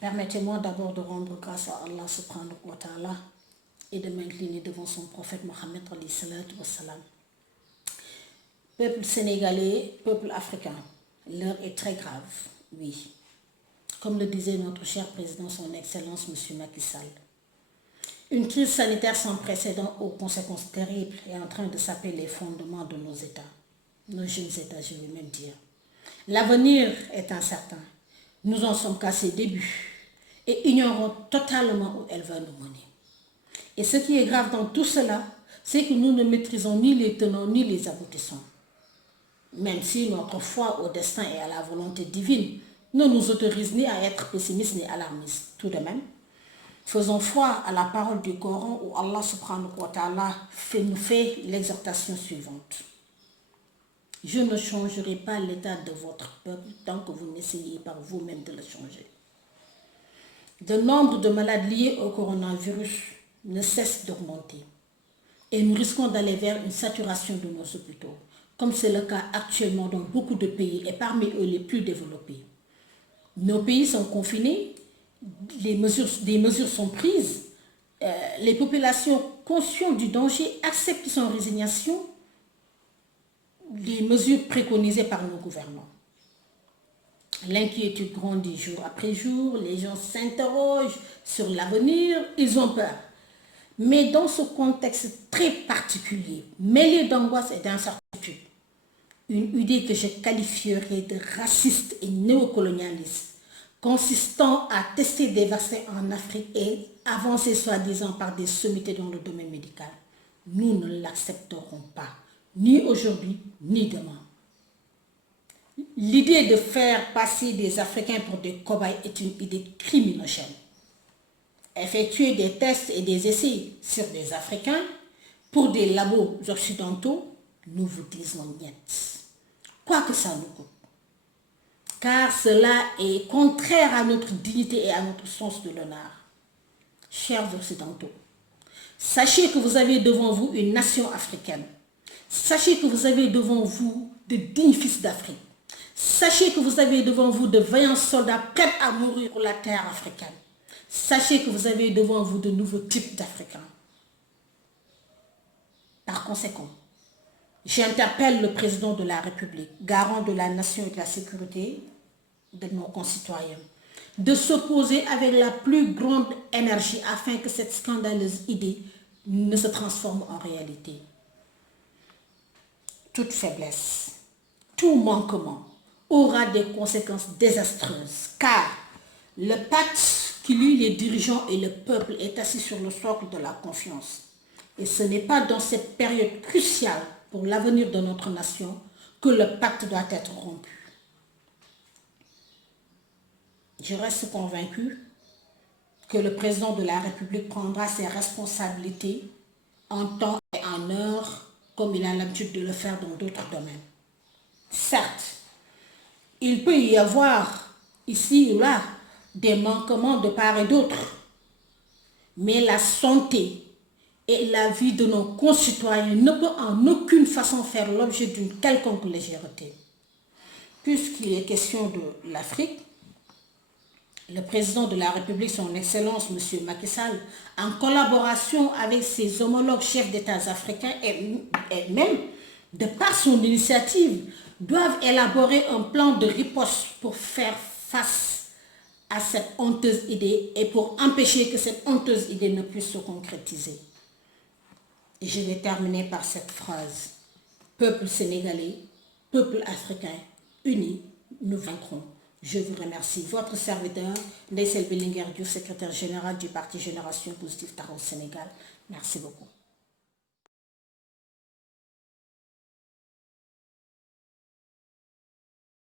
Permettez-moi d'abord de rendre grâce à Allah subhanahu wa ta'ala et de m'incliner devant son prophète Mohammed alayhi salatu wa salam. Peuple sénégalais, peuple africain, l'heure est très grave, oui. Comme le disait notre cher président, son excellence, M. Macky Sall. Une crise sanitaire sans précédent aux conséquences terribles est en train de saper les fondements de nos États, nos jeunes États, je vais même dire. L'avenir est incertain. Nous en sommes qu'à ses débuts et ignorons totalement où elle va nous mener. Et ce qui est grave dans tout cela, c'est que nous ne maîtrisons ni les tenants ni les aboutissants. Même si notre foi au destin et à la volonté divine ne nous autorise ni à être pessimistes ni alarmistes. Tout de même, faisons foi à la parole du Coran où Allah subhanahu wa ta'ala nous fait l'exhortation suivante. Je ne changerai pas l'état de votre peuple tant que vous n'essayez par vous-même de le changer. Le nombre de malades liés au coronavirus ne cesse d'augmenter et nous risquons d'aller vers une saturation de nos hôpitaux, comme c'est le cas actuellement dans beaucoup de pays et parmi eux les plus développés. Nos pays sont confinés, des mesures sont prises, les populations conscientes du danger acceptent sans résignation les mesures préconisées par nos gouvernants. L'inquiétude grandit jour après jour, les gens s'interrogent sur l'avenir, ils ont peur. Mais dans ce contexte très particulier, mêlé d'angoisse et d'incertitude, une idée que je qualifierais de raciste et néocolonialiste, consistant à tester des vaccins en Afrique et avancer soi-disant par des sommités dans le domaine médical, nous ne l'accepterons pas, ni aujourd'hui, ni demain. L'idée de faire passer des Africains pour des cobayes est une idée criminogène. Effectuer des tests et des essais sur des Africains pour des labos occidentaux, nous vous disons niet. Quoi que ça nous coûte. Car cela est contraire à notre dignité et à notre sens de l'honneur. Chers occidentaux, sachez que vous avez devant vous une nation africaine. Sachez que vous avez devant vous de dignes fils d'Afrique. Sachez que vous avez devant vous de vaillants soldats prêts à mourir pour la terre africaine. Sachez que vous avez devant vous de nouveaux types d'Africains. Par conséquent, j'interpelle le président de la République, garant de la nation et de la sécurité de nos concitoyens, de s'opposer avec la plus grande énergie afin que cette scandaleuse idée ne se transforme en réalité. Toute faiblesse, tout manquement aura des conséquences désastreuses, car le pacte qui lie les dirigeants et le peuple est assis sur le socle de la confiance. Et ce n'est pas dans cette période cruciale pour l'avenir de notre nation que le pacte doit être rompu. Je reste convaincu que le président de la République prendra ses responsabilités en temps et en heure, comme il a l'habitude de le faire dans d'autres domaines. Certes, il peut y avoir ici ou là des manquements de part et d'autre, mais la santé et la vie de nos concitoyens ne peut en aucune façon faire l'objet d'une quelconque légèreté. Puisqu'il est question de l'Afrique, le président de la République, son Excellence, M. Macky Sall, en collaboration avec ses homologues chefs d'État africains et même de par son initiative, doivent élaborer un plan de riposte pour faire face à cette honteuse idée et pour empêcher que cette honteuse idée ne puisse se concrétiser. Et je vais terminer par cette phrase. Peuple sénégalais, peuple africain, unis, nous vaincrons. Je vous remercie. Votre serviteur, Ndeye Selbe Linguère Diouf, secrétaire général du parti Génération Positive Taxawu Sénégal. Merci beaucoup.